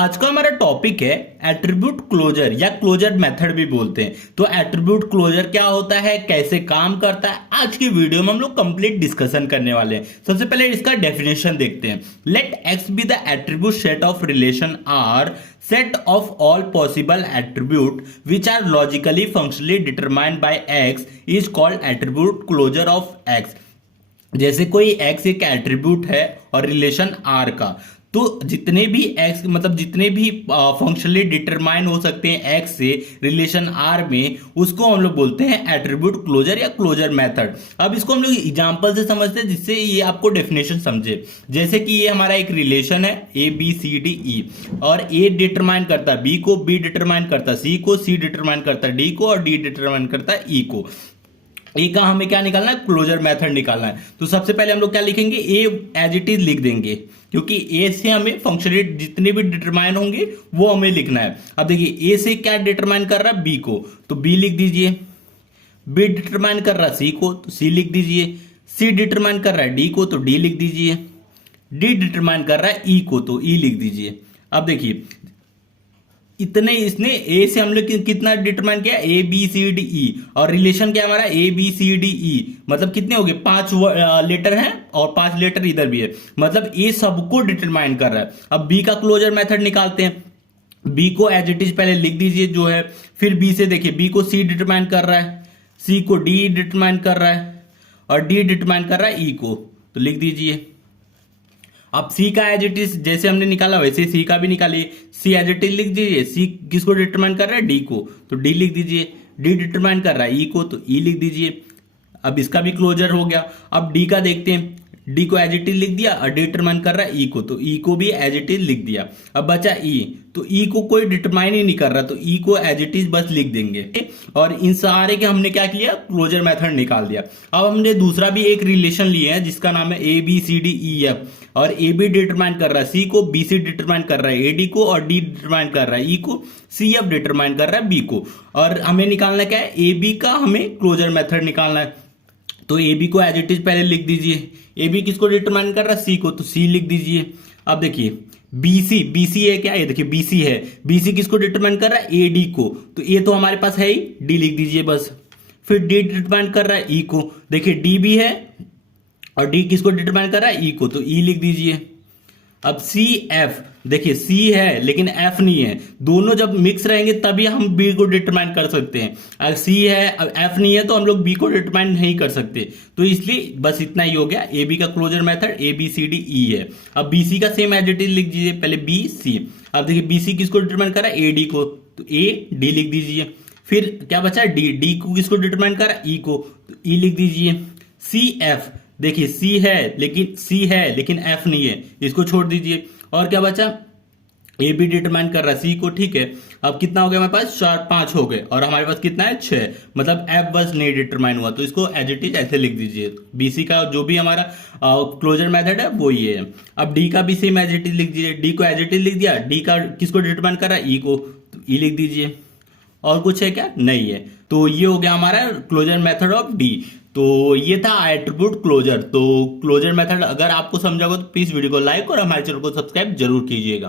आज का हमारा टॉपिक है एट्रीब्यूट क्लोजर या क्लोजर मेथड भी बोलते हैं। तो एट्रीब्यूट क्लोजर क्या होता है, कैसे काम करता है, आज की वीडियो में हम लोग कंप्लीट डिस्कशन करने वाले हैं। सबसे पहले इसका डेफिनेशन देखते हैं। Let X be the attribute set of relation R set of all possible attribute which are logically functionally determined by X is called attribute closure of X. जैसे कोई एक्स एक एट्रीब्यूट है और रिलेशन आर का, तो जितने भी x मतलब जितने भी फंक्शनली डिटरमाइन हो सकते हैं एक्स से रिलेशन आर में, उसको हम लोग बोलते हैं एट्रीब्यूट क्लोजर या क्लोजर मेथड। अब इसको हम लोग एग्जांपल से समझते हैं जिससे ये आपको डेफिनेशन समझे। जैसे कि ये हमारा एक रिलेशन है ए बी सी डी ई, और ए डिटरमाइन करता है बी को, बी डिटरमाइन करता है सी को, सी डिटरमाइन करता है डी को, और डी डिटरमाइन करता है ई को। ए का हमें क्या निकालना है, क्लोजर मेथड निकालना है। तो सबसे पहले हम लोग क्या लिखेंगे, ए एज इट इज लिख देंगे, क्योंकि ए से हमें फंक्शनली जितने भी डिटरमाइन होंगे वो हमें लिखना है। अब देखिए ए से क्या डिटरमाइन कर रहा है, बी को, तो बी लिख दीजिए। बी डिटरमाइन कर रहा है सी को, तो सी लिख दीजिए। सी डिटरमाइन कर रहा है डी को, तो डी लिख दीजिए। डी डिटरमाइन कर रहा है ई को, तो ई लिख दीजिए। अब देखिए इतने इसने ए से हम लोग कितना डिटरमाइन किया, ए बी सी डी ई, और रिलेशन क्या हमारा ए बी सी डी ई, मतलब कितने हो गए, 5 लेटर हैं और 5 लेटर इधर भी है, मतलब ए सबको डिटरमाइन कर रहा है। अब बी का क्लोजर मेथड निकालते हैं। बी को एज इट इज पहले लिख दीजिए जो है, फिर बी से देखिए बी को सी डिटरमाइन कर रहा है, सी को डी डिटरमाइन कर रहा है, और डी डिटरमाइन कर रहा है ई को, तो लिख दीजिए। अब सी का एज इट इज जैसे हमने निकाला वैसे सी का भी निकालिए। सी एज इट इज लिख दीजिए। सी किसको डिटरमाइन कर रहा है, डी को, तो डी लिख दीजिए। डी डिटरमाइन कर रहा है ई को, तो ई लिख दीजिए। अब इसका भी क्लोजर हो गया। अब डी का देखते हैं। डी को एज इट इज लिख दिया, और डिटरमाइन कर रहा है ई को, तो ई को भी एज इट इज लिख दिया। अब बचा ई, तो ई को कोई डिटरमाइन ही नहीं कर रहा, तो ई को एज इट इज बस लिख देंगे। और इन सारे के हमने क्या किया, क्लोजर मेथड निकाल दिया। अब हमने दूसरा भी एक रिलेशन लिया है जिसका नाम है A B C D E F, और ए बी डिटरमाइन कर रहा है सी को, बी सी डिटरमाइन कर रहा है ए डी को, और डी डिटरमाइन कर रहा है ई को, सी एफ डिटरमाइन कर रहा है बी को। और हमें निकालना क्या है, ए बी का हमें क्लोजर मेथड निकालना है। तो ए बी को एज इट इज पहले लिख दीजिए। ए बी किसको डिटरमाइन कर रहा है, सी को, तो सी लिख दीजिए। अब देखिए बीसी, बीसी है क्या, ये देखिए बीसी है। बीसी किसको डिटरमाइन कर रहा है, ए डी को, तो ए तो हमारे पास है ही, डी लिख दीजिए बस। फिर डी डिटरमाइन कर रहा है ई को, देखिए डी भी है, और डी किसको डिटरमाइन कर रहा है, ई को, तो ई लिख दीजिए। अब सी एफ, देखिए सी है लेकिन एफ नहीं है, दोनों जब मिक्स रहेंगे तभी हम बी को डिटरमाइन कर सकते हैं। अगर सी है अब एफ नहीं है तो हम लोग बी को डिटरमाइन नहीं कर सकते। तो इसलिए बस इतना ही हो गया। ए बी का closure method A B C D E है। अब बी सी का सेम एज इट इज लिख दीजिए, पहले बी सी। अब देखिए बी सी किसको डिटरमाइन कर रहा है, ए डी को, तो ए डी लिख दीजिए। फिर क्या बचा, डी, डी को किसको डिटरमाइन कर रहा है, ई को, तो ई लिख दीजिए। सी एफ, देखिए सी है लेकिन एफ नहीं है, इसको छोड़ दीजिए। और क्या बचा, ए बी डिटरमाइन कर रहा है सी को, ठीक है। अब कितना हो गया हमारे पास, 4 5 हो गए, और हमारे पास कितना है, 6, मतलब एफ बस नहीं डिटरमाइन हुआ, तो इसको एज इट इज ऐसे लिख दीजिए। बीसी का जो भी हमारा क्लोजर मेथड है वो ये है। अब डी का भी सेम एज इट इज लिख दीजिए। डी को एज इट इज लिख दिया। डी का किसको डिटरमाइन कर रहा है, ई को, तो ई लिख दीजिए। और कुछ है क्या, नहीं है। तो ये हो गया हमारा क्लोजर मेथड ऑफ डी। तो ये था एट्रीब्यूट क्लोजर। तो क्लोजर मेथड अगर आपको समझा हो तो प्लीज वीडियो को लाइक और हमारे चैनल को सब्सक्राइब जरूर कीजिएगा।